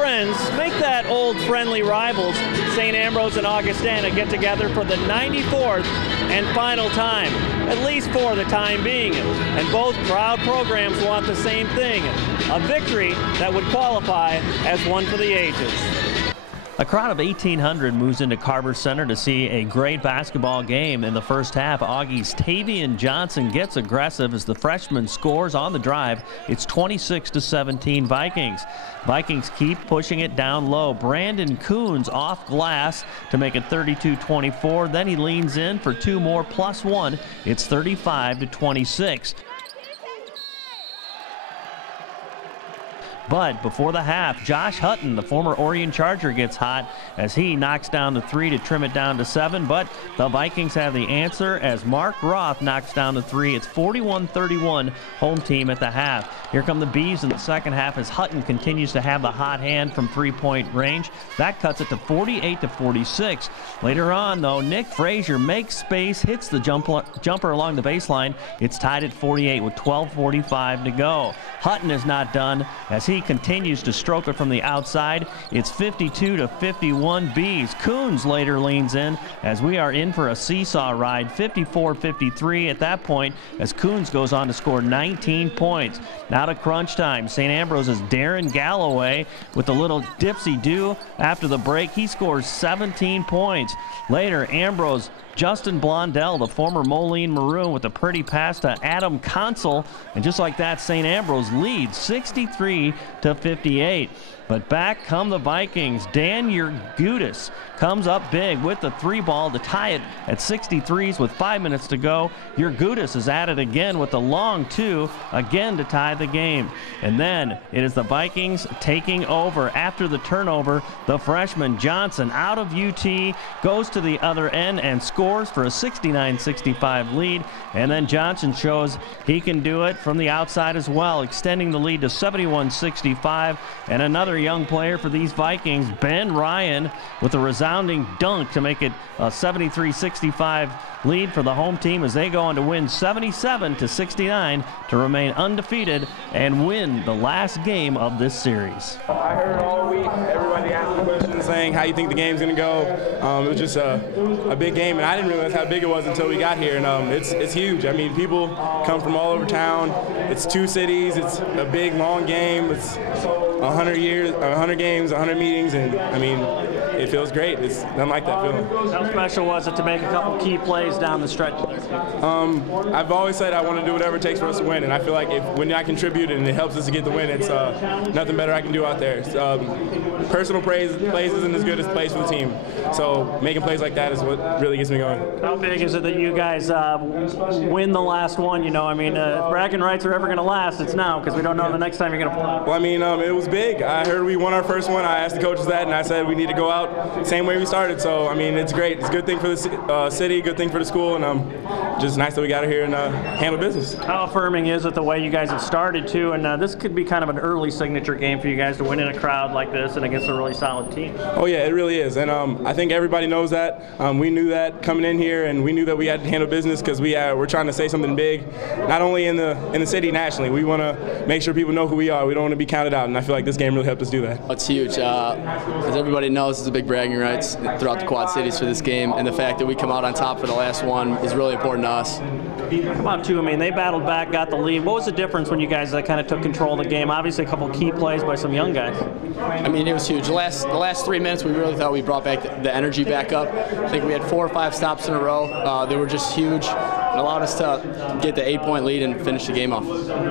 friends, make that old friendly rivals, St Ambrose and Augustana, get together for the 94th and final time, at least for the time being. And both proud programs want the same thing, a victory that would qualify as one for the ages. A crowd of 1,800 moves into Carver Center to see a great basketball game. In the first half, Augie's Tayvian Johnson gets aggressive as the freshman scores on the drive. It's 26-17 Vikings. Vikings keep pushing it down low. Brandon Coons off glass to make it 32-24. Then he leans in for two more plus one. It's 35-26. But before the half, Josh Hutton, the former Orion Charger, gets hot as he knocks down the three to trim it down to 7. But the Vikings have the answer as Mark Roth knocks down the 3. It's 41-31 home team at the half. Here come the Bees in the second half as Hutton continues to have the hot hand from three-point range. That cuts it to 48-46. Later on, though, Nick Frazier makes space, hits the jumper along the baseline. It's tied at 48 with 12:45 to go. Hutton is not done as he continues to stroke it from the outside. It's 52-51 Bees. Coons later leans in as we are in for a seesaw ride, 54-53 at that point as Coons goes on to score 19 points. Now to crunch time. St Ambrose's Darren Galloway with a little dipsy-do after the break. He scores 17 points. Later, Ambrose Justin Blondell, the former Moline Maroon, with a pretty pass to Adam Consul. And just like that, St Ambrose leads 63-58. But back come the Vikings. Dan Yergudis comes up big with the 3-ball to tie it at 63s with 5 minutes to go. Yergudis is at it again with the long 2, again to tie the game. And then it is the Vikings taking over. After the turnover, the freshman Johnson out of UT goes to the other end and scores for a 69-65 lead. And then Johnson shows he can do it from the outside as well, extending the lead to 71-65. And another young player for these Vikings, Ben Ryan, with a resounding dunk to make it a 73-65 lead for the home team as they go on to win 77-69 to remain undefeated and win the last game of this series. I heard all week everybody asking questions saying how you think the game's going to go. It was just a big game, and I didn't realize how big it was until we got here. And it's huge. I mean, people come from all over town. It's 2 cities. It's a big, long game. It's 100 years, 100 games, 100 meetings, and I mean, it feels great. It's nothing like that feeling. How special was it to make a couple key plays down the stretch? I've always said I want to do whatever it takes for us to win, and I feel like when I contribute and it helps us to get the win, it's nothing better I can do out there. Personal plays isn't as good as plays for the team, so making plays like that is what really gets me going. How big is it that you guys win the last one? You know, I mean, if bragging rights are ever going to last, it's now, because we don't know the next time you're going to play. Well, I mean, it was big. I heard we won our first one. I asked the coaches that, and I said we need to go out same way we started. So, I mean, it's great. It's a good thing for the city, good thing for the school, and just nice that we got here and handle business. How affirming is it the way you guys have started, too? And this could be kind of an early signature game for you guys to win in a crowd like this and against a really solid team. Oh, yeah, it really is. And I think everybody knows that. We knew that coming in here, and we knew that we had to handle business because we're trying to say something big, not only in the city, nationally. We want to make sure people know who we are. We don't want to be counted out, and I feel like this game really helped us do that. It's huge. As everybody knows, it's a big bragging rights throughout the Quad Cities for this game, and the fact that we come out on top for the last one is really important to us. Come on, too. I mean, they battled back, got the lead. What was the difference when you guys kind of took control of the game? Obviously, a couple key plays by some young guys. I mean, it was huge. The last 3 minutes, we really thought we brought back the energy back up. I think we had 4 or 5 stops in a row. They were just huge and allowed us to get the 8-point lead and finish the game off.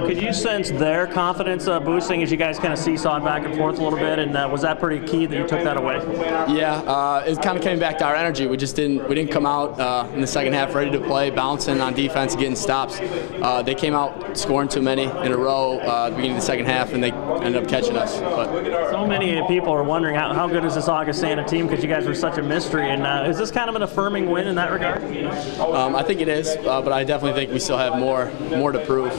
Could you sense their confidence boosting as you guys kind of seesawed back and forth a little bit? And was that pretty key that you took that away? Yeah, it kind of came back to our energy. We didn't come out in the second half ready to play, bouncing on defense, getting stops. They came out scoring too many in a row at the beginning of the second half, and they ended up catching us. But so many people are wondering how good is this Augustana team because you guys were such a mystery. And is this kind of an affirming win in that regard? I think it is. but I definitely think we still have more to prove.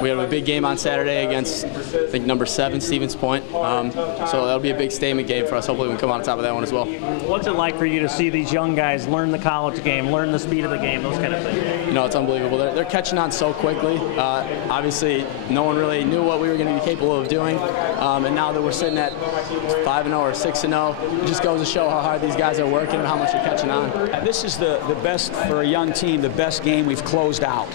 We have a big game on Saturday against, I think, number 7, Stevens Point. So that'll be a big statement game for us. Hopefully we can come on top of that one as well. What's it like for you to see these young guys learn the college game, learn the speed of the game, those kind of things? You know, it's unbelievable. They're catching on so quickly. Obviously, no one really knew what we were going to be capable of doing. And now that we're sitting at 5-0 or 6-0, it just goes to show how hard these guys are working and how much they're catching on. This is the best for a young team, the best game we've closed out.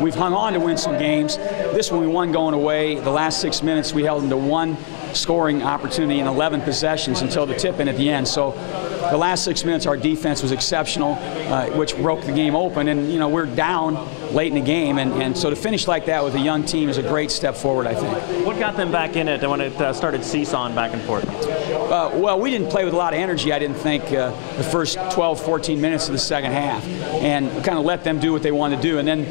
We've hung on to win some games. This one we won going away. The last 6 minutes we held them to 1 scoring opportunity in 11 possessions until the tip-in at the end. So the last 6 minutes our defense was exceptional, which broke the game open. And, you know, we're down late in the game. And so to finish like that with a young team is a great step forward, I think. What got them back in it when it started seesawing back and forth? Well, we didn't play with a lot of energy, I didn't think, the first 12, 14 minutes of the second half. And kind of let them do what they wanted to do. And then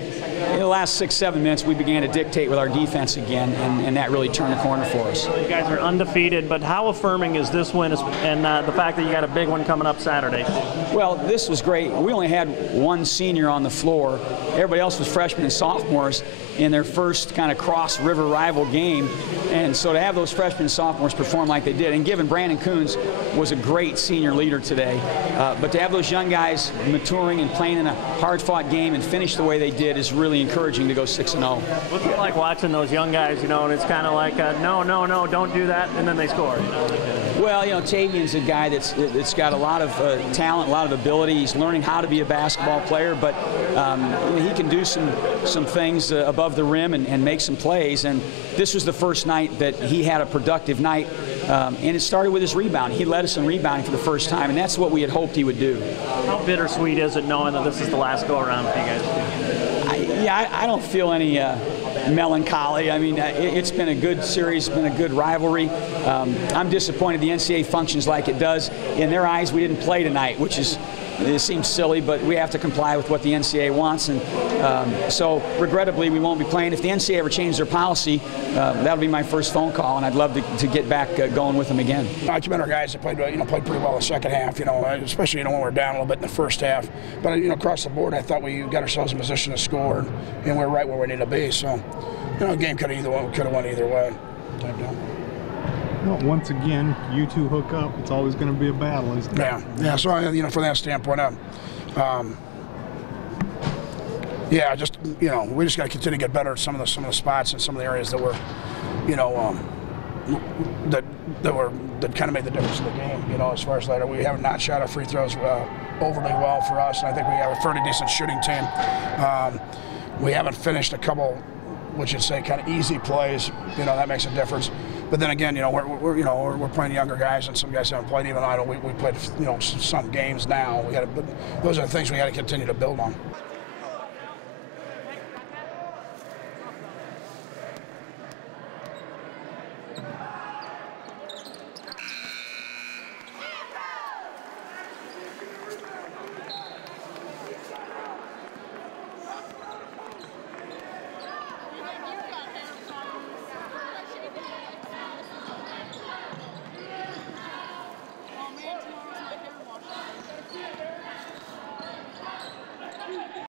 in the last 6, 7 minutes, we began to dictate with our defense again, and that really turned the corner for us. You guys are undefeated, but how affirming is this win and the fact that you got a big one coming up Saturday? Well, this was great. We only had 1 senior on the floor. Everybody else was freshmen and sophomores in their first kind of cross-river rival game. And so to have those freshmen and sophomores perform like they did, and given Brandon Coons was a great senior leader today, but to have those young guys maturing and playing in a hard-fought game and finish the way they did is really encouraging to go 6-0. What's it like watching those young guys, you know, and it's kind of like, no, don't do that, and then they score, you know? Well, you know, Tayvian's a guy that's got a lot of talent, a lot of ability. He's learning how to be a basketball player, but you know, he can do some things above the rim and make some plays. And this was the first night that he had a productive night, and it started with his rebound. He led us in rebounding for the first time, and that's what we had hoped he would do. How bittersweet is it knowing that this is the last go-around for you guys? I don't feel any melancholy. I mean, it's been a good series, it's been a good rivalry. I'm disappointed the NCAA functions like it does. In their eyes, we didn't play tonight, which is, it seems silly, but we have to comply with what the NCAA wants. And so, regrettably, we won't be playing. If the NCAA ever changes their policy, that'll be my first phone call, and I'd love to get back going with them again. I commend our guys that played pretty well the second half. You know, especially when we were down a little bit in the first half. But you know, across the board, I thought we got ourselves in position to score, and we're right where we need to be. So, you know, the game could have won either way. Type deal. Well, once again, you two hook up. It's always going to be a battle, isn't it? Yeah. So you know, from that standpoint, yeah, just you know, we just got to continue to get better at some of the spots and some of the areas that were, you know, that kind of made the difference in the game. You know, as far as that, we have not shot our free throws overly well for us, and I think we have a fairly decent shooting team. We haven't finished a couple, what you'd say, kind of easy plays. You know, that makes a difference. But then again, you know, we're playing younger guys, and some guys haven't played. Even I don't. We played, you know, some games now. Those are the things we got to continue to build on.